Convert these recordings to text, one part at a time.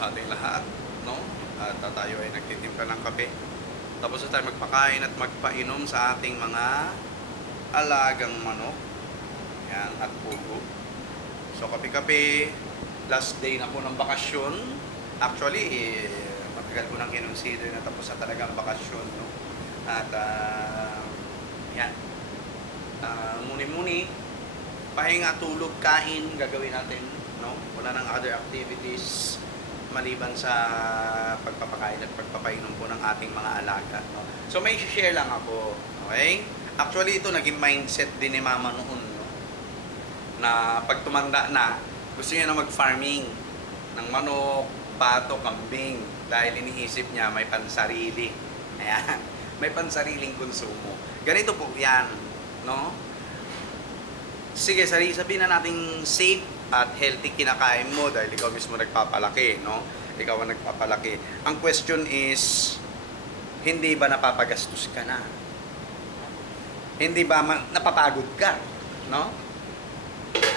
sa ating lahat, no? At tayo ay nagtitimpla ng kape. Tapos na tayo magpakain at magpainom sa ating mga alagang manok. Yan, at pugo. So, kape-kape. Last day na po ng bakasyon. Actually, matagal ko nang kinonsider na tapos na talagang bakasyon, no? At, yan. Muni-muni. Pahinga, tulog, kain, gagawin natin, no? Wala nang other activities maliban sa pagpapakain at pagpapainom po ng ating mga alaga, no? So may share lang ako, okay? Actually ito naging mindset din ni mama noon, no? Na pag tumanda na, gusto niya na mag-farming ng manok, pato, kambing dahil iniisip niya may pansarili. Ayan, may pansariling konsumo. Ganito po yan, no? Sige, sabihin na nating safe at healthy kinakain mo dahil ikaw mismo nagpapalaki, no? Ikaw ang nagpapalaki. Ang question is, hindi ba napapagastos ka na? Hindi ba napapagod ka, no?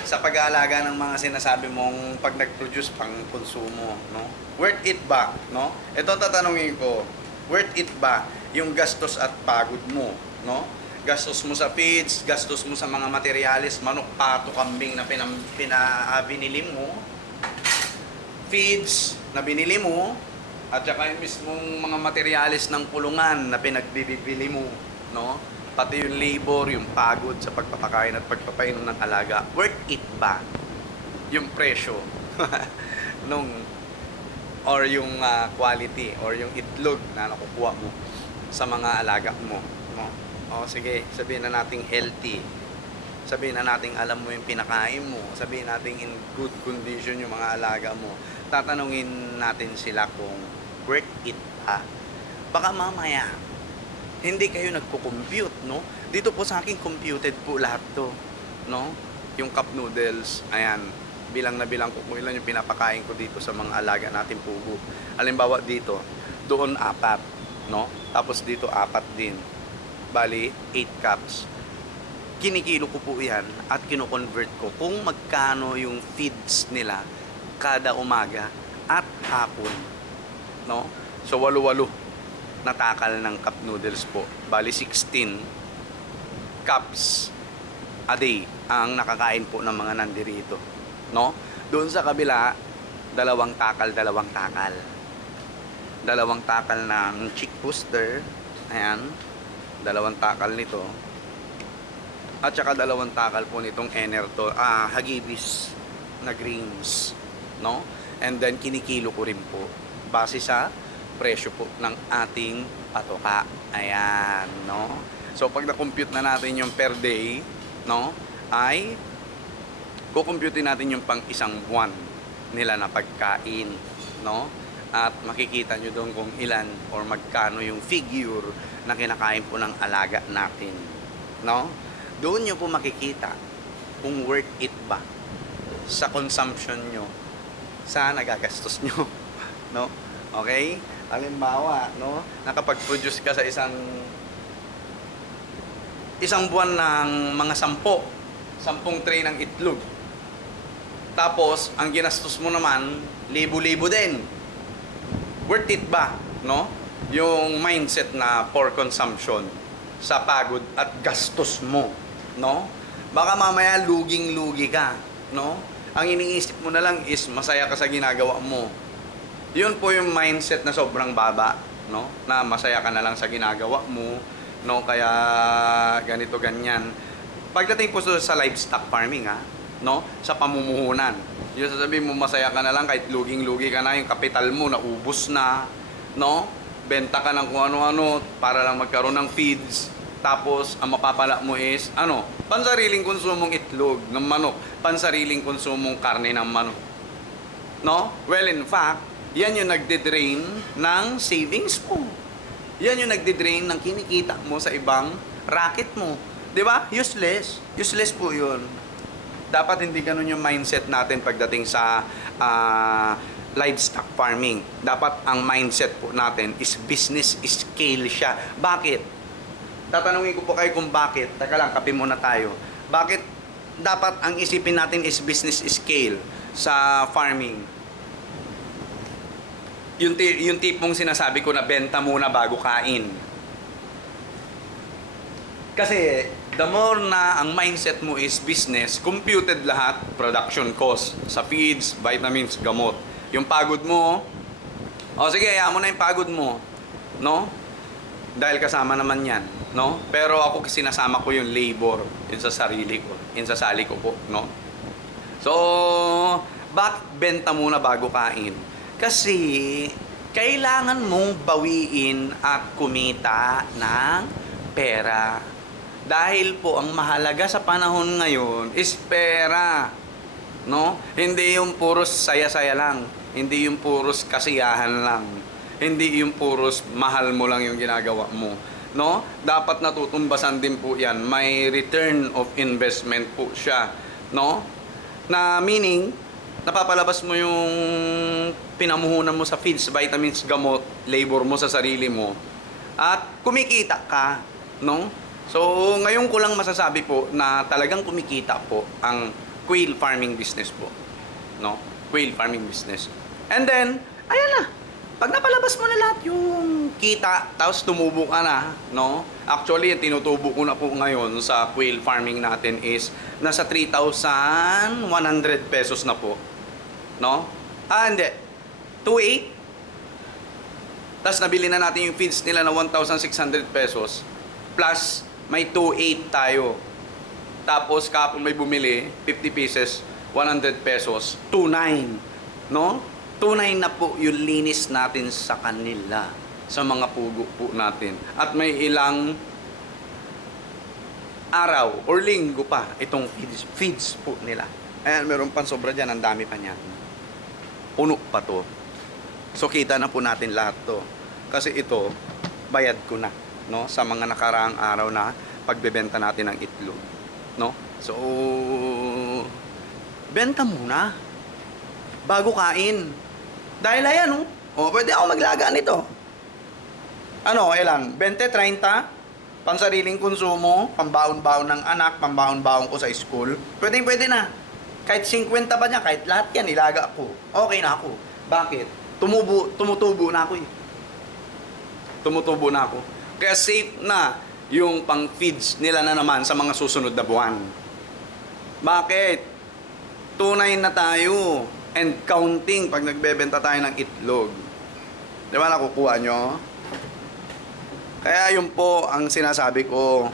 Sa pag-aalaga ng mga sinasabi mong pag nag-produce pang konsumo, no? Worth it ba, no? Ito ang tatanungin ko, worth it ba yung gastos at pagod mo, no? Gastos mo sa feeds, gastos mo sa mga materyales, manok, pato, kambing na binili mo, feeds na binili mo, at saka yung mismong mga materyales ng kulungan na pinagbibili mo, no? Pati yung labor, yung pagod sa pagpapakain at pagpapainom ng alaga, worth it ba? Yung presyo nung or yung quality or yung itlog na nakukuha mo sa mga alaga mo, no? O sige, sabihin na nating healthy. Sabihin na nating alam mo yung pinakain mo. Sabihin nating in good condition yung mga alaga mo. Tatanungin natin sila kung worth it ba? Baka mamaya, hindi kayo nagko-compute, no? Dito po sa akin, computed po lahat to, no? Yung cup noodles, ayan, bilang na bilang ko kung ilan yung pinapakain ko dito sa mga alaga natin pugo. Halimbawa dito, doon 4, no? Tapos dito 4 din. Bali, 8 cups. Kinikilo ko po yan at kino-convert ko kung magkano yung feeds nila kada umaga at hapon, no? So, 8 na takal ng cup noodles po. Bali, 16 cups a day ang nakakain po ng mga nandirito, no? Doon sa kabila, 2 takal, 2 takal. 2 takal ng chick booster, ayan, 2 takal nito, at saka 2 takal po nitong Enerto, Hagibis na greens, no? And then kinikilo ko rin po base sa presyo po ng ating patoka, ayan, no? So pag na-compute na natin yung per day, no, ay kukumputin natin yung pang isang buwan nila na pagkain, no? At makikita nyo doon kung ilan or magkano yung figure na kinakain po ng alaga natin, no? Doon nyo po makikita kung worth it ba sa consumption nyo, sa nagagastos nyo, no? Okay? Halimbawa, no, nakapag-produce ka sa isang buwan ng mga 10 tray ng itlog. Tapos, ang ginastos mo naman, libo-libo din. Worth it ba, no? Yung mindset na for consumption sa pagod at gastos mo, no? Baka mamaya luging-lugi ka, no? Ang iniisip mo na lang is masaya ka sa ginagawa mo. Yun po yung mindset na sobrang baba, no? Na masaya ka na lang sa ginagawa mo, no? Kaya ganito ganyan. Pagdating po sa livestock farming, no? Sa pamumuhunan. Yung sasabihin mo masaya ka na lang kahit luging-lugi ka na, yung kapital mo naubos na, no? Benta ka ng kung ano-ano para lang magkaroon ng feeds. Tapos ang mapapala mo is pansariling konsumong itlog ng manok, pansariling konsumong karne ng manok, no? Well, in fact, yan yung nagde-drain ng savings mo. Yan yung nagde-drain ng kinikita mo sa ibang racket mo. 'Di ba? Useless. Useless po 'yun. Dapat hindi ganun yung mindset natin pagdating sa livestock farming. Dapat ang mindset po natin is business scale siya. Bakit? Tatanungin ko po kayo kung bakit. Teka lang, kape muna tayo. Bakit dapat ang isipin natin is business scale sa farming? yung tipong sinasabi ko na benta muna bago kain. Kasi the more na ang mindset mo is business, computed lahat, production cost sa feeds, vitamins, gamot. Yung pagod mo, sige, hayaan mo na yung pagod mo, no? Dahil kasama naman yan, no? Pero ako sinasama ko yung labor, yun sa sarili ko, yun sa sali ko po, no? So, bakit benta muna bago kain? Kasi, kailangan mong bawiin at kumita ng pera. Dahil po, ang mahalaga sa panahon ngayon is pera, no? Hindi yung puros saya-saya lang, hindi yung puros kasiyahan lang, hindi yung puros mahal mo lang yung ginagawa mo, no? Dapat natutumbasan din po yan. May return of investment po siya, no? Na meaning, napapalabas mo yung pinamuhunan mo sa feeds, vitamins, gamot, labor mo sa sarili mo, at kumikita ka, no? So, ngayon ko lang masasabi po na talagang kumikita po ang quail farming business po, no? Quail farming business. And then, ayan na. Pag napalabas mo na lahat yung kita, tapos tumubo ka na, no? Actually, yung tinutubo ko na po ngayon sa quail farming natin is nasa 3,100 pesos na po, no? Hindi. 2,800. Tapos nabili na natin yung feeds nila na 1,600 pesos. Plus, may 2,800 tayo. Tapos, kapag may bumili, 50 pieces, 100 pesos, 2,900, no? 2,900 na po yung linis natin sa kanila, sa mga pugo po natin. At may ilang araw or linggo pa itong feeds po nila. Ayan, meron pang sobra dyan, ang dami pa niyan. Puno pa to. So, kita na po natin lahat to. Kasi ito, bayad ko na, no? Sa mga nakaraang araw na pagbebenta natin ng itlog, no? So, benta muna bago kain. Dahil ayan, pwede ako maglaga nito. Ilan? 20, 30? Pansariling konsumo, pambaon-baon ng anak, pambaon-baon ko sa school. Pwede na. Kahit 50 pa niya, kahit lahat yan, ilaga ko. Okay na ako. Bakit? Tumutubo na ako eh. Tumutubo na ako. Kaya safe na yung pang-feeds nila na naman sa mga susunod na buwan. Bakit? Tunay na tayo. And counting pag nagbebenta tayo ng itlog. Di ba nakukuha nyo? Kaya yun po ang sinasabi ko.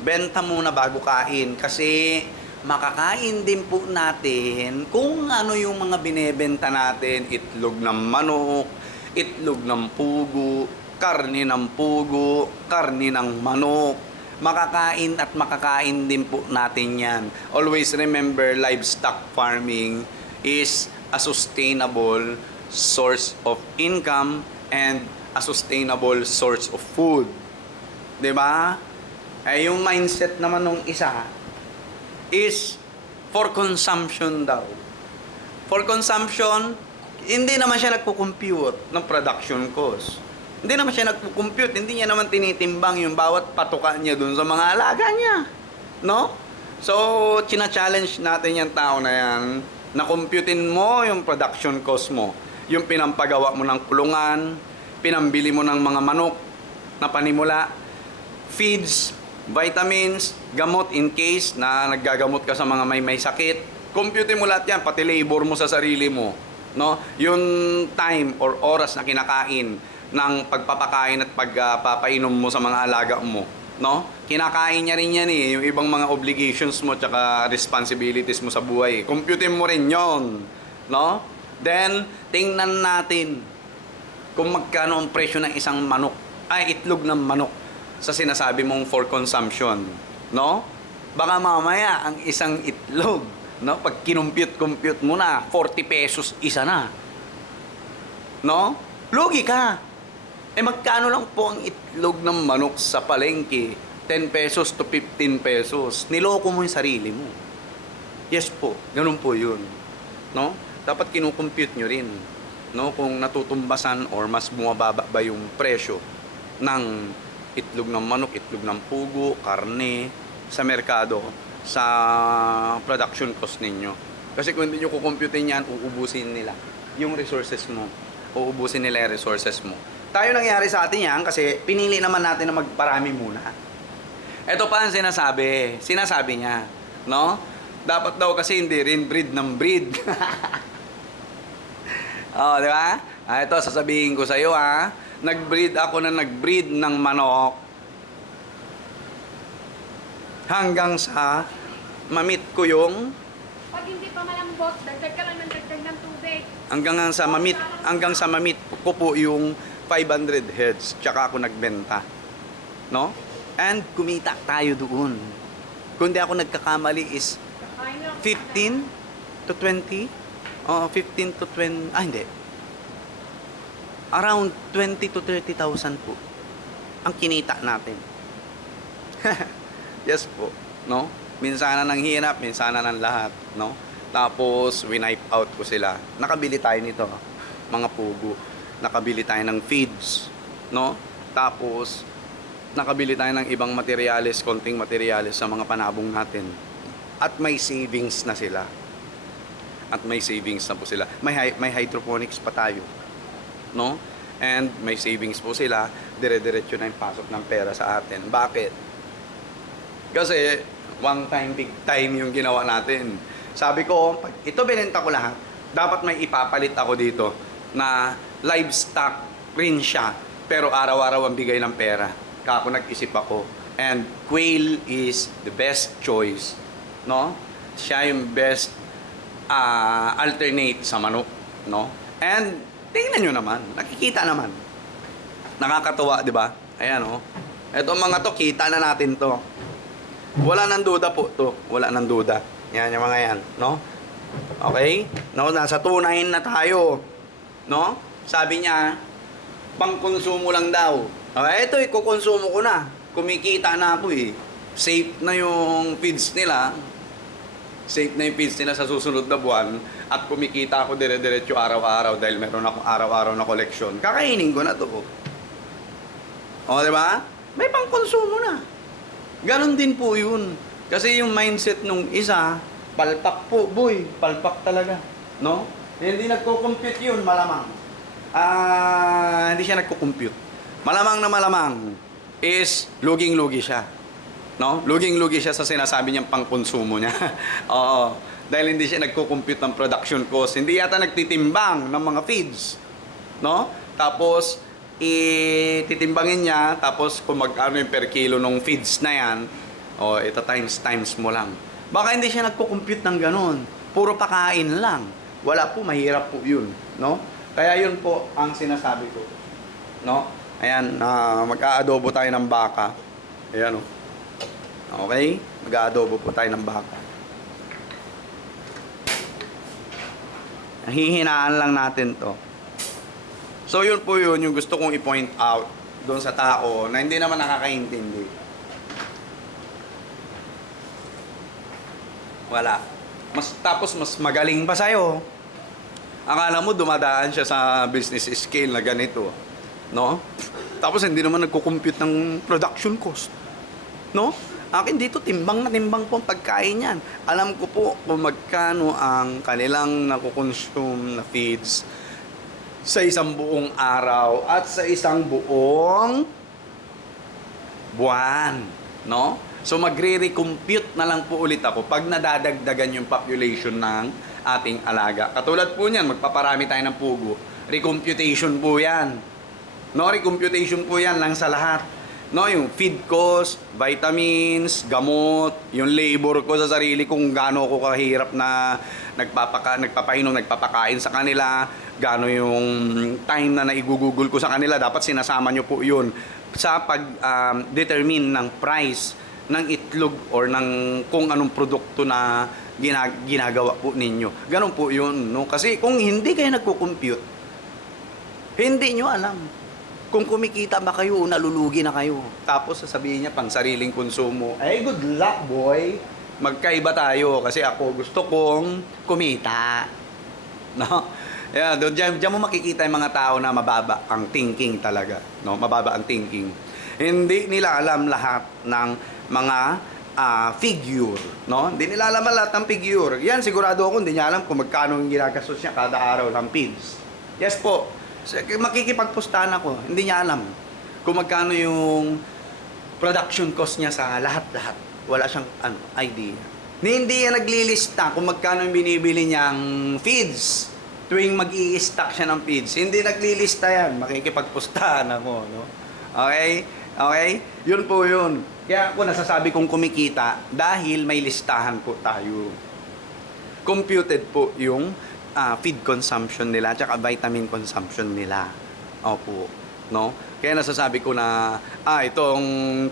Benta muna bago kain. Kasi makakain din po natin kung ano yung mga binebenta natin. Itlog ng manok, itlog ng pugo, karne ng pugo, karne ng manok. Makakain at makakain din po natin yan. Always remember, livestock farming is a sustainable source of income and a sustainable source of food. 'Di ba? Yung mindset naman ng isa is for consumption daw. For consumption, hindi naman siya nagko-compute ng production cost. Hindi naman siya nagko-compute, hindi niya naman tinitimbang yung bawat patuka niya dun sa mga alaga niya. No? So, china-challenge natin yung tao na yan na computein mo yung production cost mo. Yung pinampagawa mo ng kulungan, pinambili mo ng mga manok na panimula, feeds, vitamins, gamot in case na naggagamot ka sa mga may sakit. Computein mo lahat yan, pati labor mo sa sarili mo. No? Yung time or oras na kinakain ng pagpapakain at pagpapainom mo sa mga alaga mo. No? Kinakain niya rin yan eh, yung ibang mga obligations mo tsaka responsibilities mo sa buhay. Computein mo rin yon, no? Then, tingnan natin kung magkano ang presyo ng isang manok, itlog ng manok sa sinasabi mong for consumption, no? Baka mamaya ang isang itlog, no? Pag kinumpute mo na, 40 pesos isa na. No? Lugi ka. Magkano lang po ang itlog ng manok sa palengke? 10 pesos to 15 pesos. Niloko mo yung sarili mo. Yes po, ganun po yun. No? Dapat kinukompute nyo rin. No? Kung natutumbasan or mas bumababa ba yung presyo ng itlog ng manok, itlog ng pugo, karne, sa merkado, sa production cost ninyo. Kasi kung hindi nyo kukomputin yan, uubusin nila yung resources mo. uubusin nila yung resources mo. Tayo nangyari sa atin yan kasi pinili naman natin na magparami muna. Ito pa ang sinasabi niya, no? Dapat daw kasi hindi rin breed ng breed. Oh, di ba? Ito, sasabihin ko sa iyo, ha. Nag-breed ako na nag-breed ng manok hanggang sa mamit ko yung Pag hindi pa malambot, dagdag ka lang ng dagdag ng tubig. hanggang sa mamit ko po yung 500 heads, tsaka ako nagbenta. No? And kumita tayo doon. Kung di ako nagkakamali is 15 to 20? 15 to 20, hindi. Around 20 to 30,000 po ang kinita natin. Yes po, no? Minsanan ng hirap, minsanan ng lahat, no? Tapos, winipe out ko sila. Nakabili tayo nito, mga pugo. Nakabili tayo ng feeds, no? Tapos, nakabili tayo ng ibang materyales, konting materyales sa mga panabong natin. At may savings na sila. At may savings na po sila. May hydroponics pa tayo, no? And may savings po sila. Dire-diretso na yung pasok ng pera sa atin. Bakit? Kasi, one time, big time yung ginawa natin. Sabi ko, pag ito binenta ko lahat, dapat may ipapalit ako dito na livestock rin siya, pero araw-araw ang bigay ng pera. Kako nag-isip ako. And quail is the best choice, no? Siya yung best alternate sa manok, no? And tingnan nyo naman, nakikita naman. Nakakatuwa, di ba? Ayan, oh. Ito mga to, kita na natin to. Wala nang duda po to. Wala nang duda. Yan yung mga yan, no? Okay? No, nasa 2.9 na tayo. No? Sabi niya, pang-konsumo lang daw. Okay, ito, ikukonsumo ko na. Kumikita na ako eh. Safe na yung feeds nila. Safe na yung feeds nila sa susunod na buwan. At kumikita ako dire-diretso araw-araw dahil meron akong araw-araw na koleksyon. Kakainin ko na to. O, di ba? May pang-konsumo na. Ganon din po yun. Kasi yung mindset nung isa, palpak po, boy. Palpak talaga. No? Hindi nagko-compute yun, malamang. Hindi siya nagko-compute. Malamang na malamang is luging-lugi siya. No? Luging-lugi siya sa sinasabi niyang pang-konsumo niya. Oo. Dahil hindi siya nagko-compute ng production cost. Hindi yata nagtitimbang ng mga feeds. No? Tapos, titimbangin niya, tapos kung magkano yung per kilo ng feeds na yan, ito times mo lang. Baka hindi siya nagko-compute ng ganun. Puro pakain lang. Wala po, mahirap po yun. No? Kaya yun po ang sinasabi ko. No? Ayan, mag-aadobo tayo ng baka. Ayan, okay? Mag-aadobo po tayo ng baka. Hihinaan lang natin to. So yun po yun, yung gusto kong i-point out doon sa tao na hindi naman nakakaintindi. Wala. Tapos mas magaling pa sa'yo. Akala mo dumadaan siya sa business scale na ganito. No? Tapos hindi naman nagko-compute ng production cost. No? Akin dito, timbang na timbang po ang pagkain yan. Alam ko po kung magkano ang kanilang nakukonsume na feeds sa isang buong araw at sa isang buong buwan, no? So magre-recompute na lang po ulit ako pag nadadagdagan yung population ng ating alaga. Katulad po niyan, magpaparami tayo ng pugo. Recomputation po yan. No, recomputation po yan lang sa lahat. No, yung feed cost, vitamins, gamot, yung labor ko sa sarili kung gaano ko kahirap na nagpapainom, nagpapakain sa kanila, gaano yung time na naigugugol ko sa kanila, dapat sinasama nyo po yun sa pag-determine ng price ng itlog or ng kung anong produkto na ginagawa po ninyo. Ganon po yun, no? Kasi kung hindi kayo nagko-compute, hindi nyo alam. Kung kumikita ba kayo, nalulugi na kayo. Tapos sasabihin niya, pang sariling konsumo. Ay, good luck, boy. Magkaiba tayo kasi ako gusto kong kumita. No? Yeah, diyan mo makikita yung mga tao na mababa ang thinking talaga. No? Mababa ang thinking. Hindi nila alam lahat ng mga figure. No? Hindi nila alam lahat ng figure. Yan, sigurado ako, hindi niya alam kung magkano yung ginagastos niya kada araw ng feeds. Yes po. Makikipagpustahan ako, hindi niya alam kung magkano yung production cost niya sa lahat-lahat. Wala siyang idea. Hindi niya naglilista kung magkano yung binibili niyang feeds tuwing mag-i-stock siya ng feeds. Hindi naglilista yan. Makikipagpustahan ako, no? Okay? Okay? Yun po yun. Kaya ako nasasabi kong kumikita dahil may listahan po tayo. Computed po yung feed consumption nila at vitamin consumption nila. Opo. No? Kaya nasasabi ko na, itong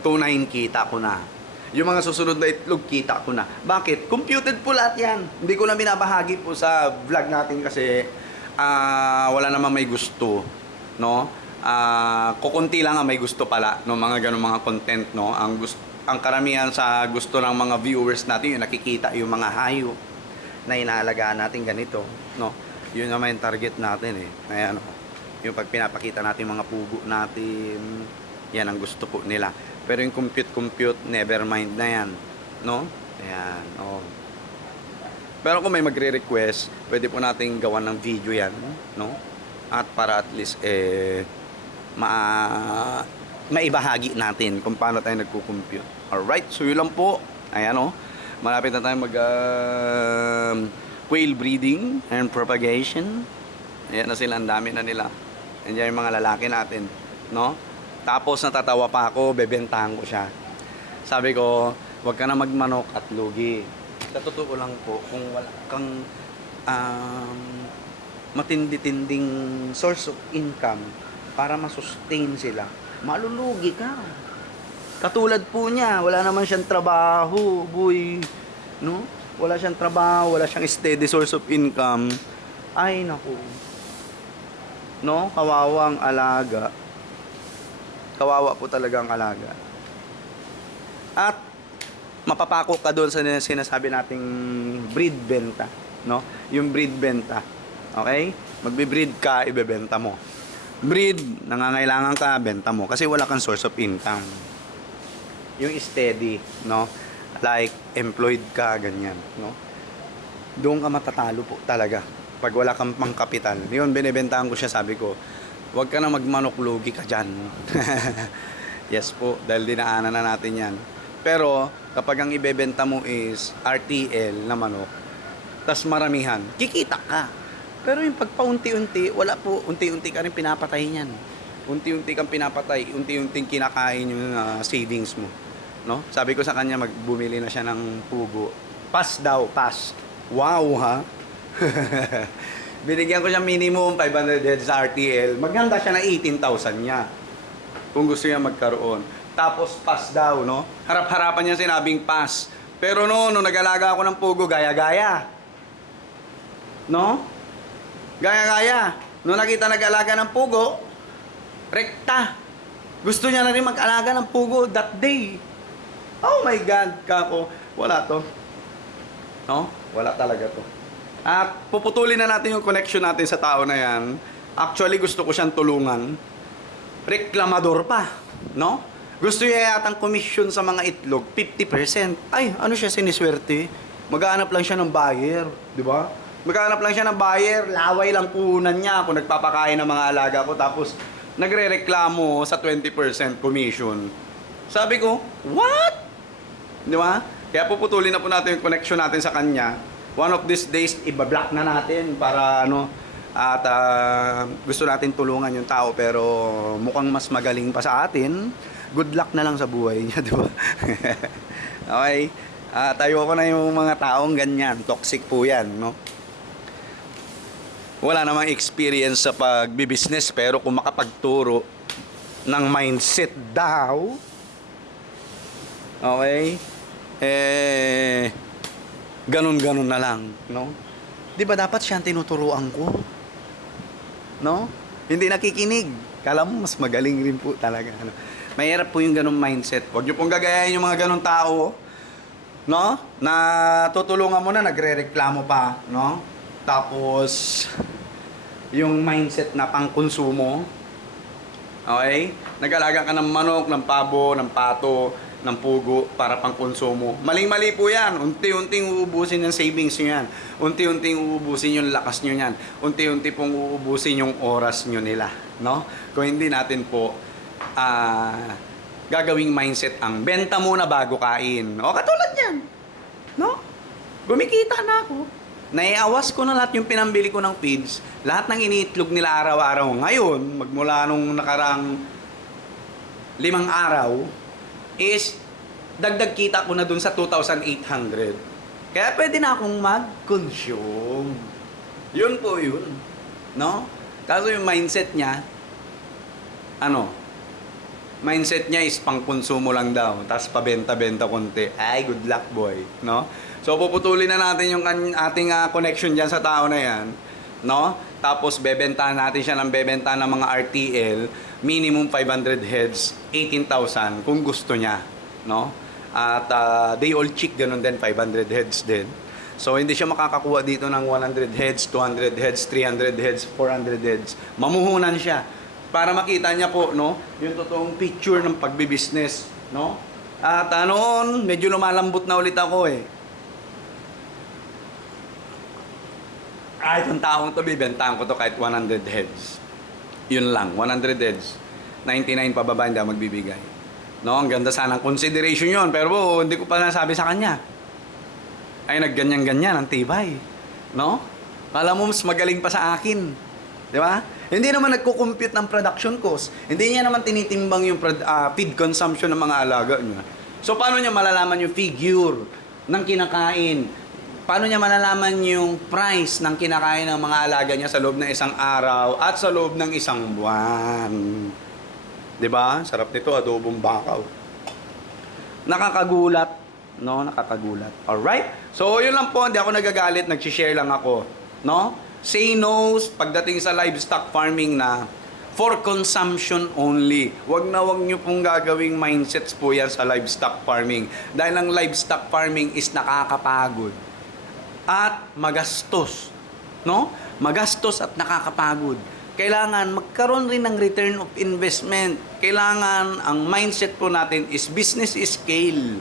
2.9 kita ko na. Yung mga susunod na itlog, kita ko na. Bakit? Computed po lahat yan. Hindi ko lang binabahagi po sa vlog natin kasi wala namang may gusto. No? Kukunti lang ang may gusto pala. No? Mga ganun mga content. No? Ang karamihan sa gusto ng mga viewers natin, yung nakikita yung mga hayop na inaalagaan natin ganito. No? Yun naman yung target natin eh. Ayan, yung pag pinapakita natin mga pugo natin, yan ang gusto po nila. Pero yung compute, never mind na yan. No? Ayan, oh. Pero kung may magre-request, pwede po nating gawan ng video yan, no? At para at least, maibahagi natin kung paano tayo nagko-compute. Alright, so yun lang po. Ayan, oh. Malapit na tayo quail breeding and propagation. Ayan na sila, ang dami na nila. Ayan yung mga lalaki natin, no? Tapos natatawa pa ako, bebentahan ko siya. Sabi ko, huwag ka na magmanok at lugi. Sa totoo lang po, kung wala kang matindi-tinding source of income para masustain sila, malulugi ka. Katulad po niya, wala naman siyang trabaho, boy. No? Wala siyang trabaho, wala siyang steady source of income. Ay, naku. No? Kawawang alaga. Kawawa po talaga ang alaga. At mapapako ka doon sa sinasabi nating breed benta, no? Yung breed benta. Okay? Magbe-breed ka, ibebenta mo. Breed, nangangailangan ka, benta mo kasi wala kang source of income. Yung steady, no? Like employed ka, ganyan, no? Doon ka matatalo po talaga pag wala kang pangkapital. Yun, binibentahan ko siya, sabi ko, huwag ka na magmanok, lugi ka dyan. Yes po, dahil dinaanan na natin yan. Pero, kapag ang ibebenta mo is RTL na manok, tas maramihan, kikita ka. Pero yung pagpaunti-unti, wala po, unti-unti ka rin pinapatay niyan. Unti-unti kang pinapatay, unti-unting kinakain yung savings mo. No? Sabi ko sa kanya, bumili na siya ng pugo. Pass daw, pass. Wow, ha? Binigyan ko siya minimum 500 heads sa RTL. Maghanda siya ng 18,000 niya. Kung gusto niya magkaroon. Tapos pass daw, no? Harap-harapan niya sinabing pass. Pero nung nag-alaga ako ng pugo, gaya-gaya. No? Gaya-gaya. Nung nakita nag-alaga ng pugo, rekta. Gusto niya na rin mag-alaga ng pugo that day. Oh my God, kako. Wala to. No? Wala talaga to. At puputulin na natin yung connection natin sa tao na yan. Actually, gusto ko siyang tulungan. Reklamador pa, no? Gusto niya yatang commission sa mga itlog, 50%. Ay, ano siya siniswerte? Maghanap lang siya ng buyer, di ba? Maghanap lang siya ng buyer, laway lang puhunan niya kung nagpapakain ng mga alaga ko. Tapos, nagre-reklamo sa 20% commission. Sabi ko, what? Di ba? Kaya puputulin na po natin yung connection natin sa kanya. One of these days, iba-block na natin para at gusto natin tulungan yung tao pero mukhang mas magaling pa sa atin. Good luck na lang sa buhay niya, di ba? Okay? Tayo ko na yung mga taong ganyan. Toxic po yan, no? Wala namang experience sa pagbibusiness pero kung makapagturo ng mindset daw, okay? Ganun-ganun na lang, no? Di ba dapat siya ang tinuturuan ko? No? Hindi nakikinig. Kala mo mas magaling rin po talaga. Ano? Mahirap po yung ganung mindset. Huwag niyo pong gagayahin yung mga ganung tao, no? Na tutulungan mo na, nagre-reklamo pa, no? Tapos, yung mindset na pang-konsumo, okay? Nag-alaga ka ng manok, ng pabo, ng pato, ng pugo para pang konsumo. Maling-mali po yan. Unti-unting uubusin yung savings nyo yan. Unti-unting uubusin yung lakas nyo yan. Unti-unti pong uubusin yung oras nyo nila. No? Kung hindi natin po gagawing mindset ang benta muna bago kain. O katulad yan. No? Gumikita na ako. Naiawas ko na lahat yung pinambili ko ng feeds. Lahat ng iniitlog nila araw-araw. Ngayon, magmula nung nakarang 5 araw, is dagdag kita ko na dun sa 2,800. Kaya pwede na akong mag-consume. Yun po yun. No? Kaso yung mindset niya, mindset niya is pang-konsumo lang daw. Tapos pabenta-benta konti. Ay, good luck boy. No? So puputulin na natin yung ating connection dyan sa tao na yan. No? Tapos bebentahan natin siya ng bebenta ng mga RTL. Minimum 500 heads, 18,000 kung gusto niya, no? At they all chick ganun din, 500 heads din. So hindi siya makakakuha dito ng 100 heads, 200 heads, 300 heads, 400 heads. Mamuhunan siya para makita niya po, no, yung totoong picture ng pagbi-business, no? At noon, medyo lumalambot na ulit ako eh. Ay, itong taong to, bibentahan ko to kahit 100 heads. Yun lang, 100 heads. 99 pababa hindi ako magbibigay. No, ang ganda sanang consideration yun. Pero hindi ko pa nasabi sa kanya. Ay, nagganyan-ganyan, ang tibay. No? Kala mo mas magaling pa sa akin. Di ba? Hindi naman nagko-compute ng production cost. Hindi niya naman tinitimbang yung feed consumption ng mga alaga niya. So, paano niya malalaman yung figure ng kinakain? Paano niya malalaman yung price ng kinakain ng mga alaga niya sa loob ng isang araw at sa loob ng isang buwan? 'Di ba? Sarap nito, adobong bakaw. Nakakagulat, no? Nakakagulat. All right? So, yun lang po, hindi ako nagagalit, nag-share lang ako, no? Say no pagdating sa livestock farming na for consumption only. Wag niyo pong gagawing mindsets po yan sa livestock farming. Dahil ang livestock farming is nakakapagod at magastos, no? Magastos at nakakapagod. Kailangan magkaroon rin ng return of investment. Kailangan ang mindset po natin is business scale.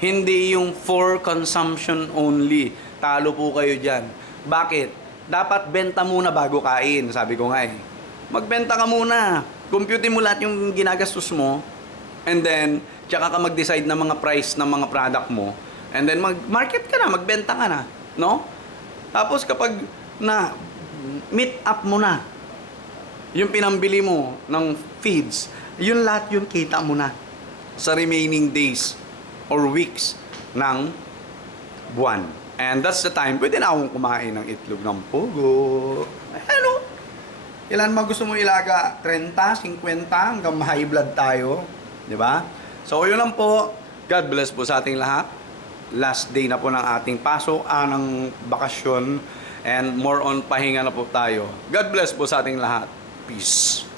Hindi yung for consumption only. Talo po kayo diyan. Bakit? Dapat benta muna bago kain, sabi ko nga eh. Magbenta ka muna. Compute mo lahat yung ginagastos mo and then tsaka ka mag-decide ng mga price ng mga product mo and then mag-market ka na, magbenta ka na. No? Tapos kapag na meet up mo na yung pinambili mo ng feeds, yun lahat yung kita mo na sa remaining days or weeks ng buwan. And that's the time, pwede na akong kumain ng itlog ng pugo. Ano? Ilan ba gusto mo ilaga? 30, 50, hanggang high blood tayo. Di ba? So, yun lang po. God bless po sa ating lahat. Last day na po ng ating pasok, ng bakasyon, and more on pahinga na po tayo. God bless po sa ating lahat. Peace.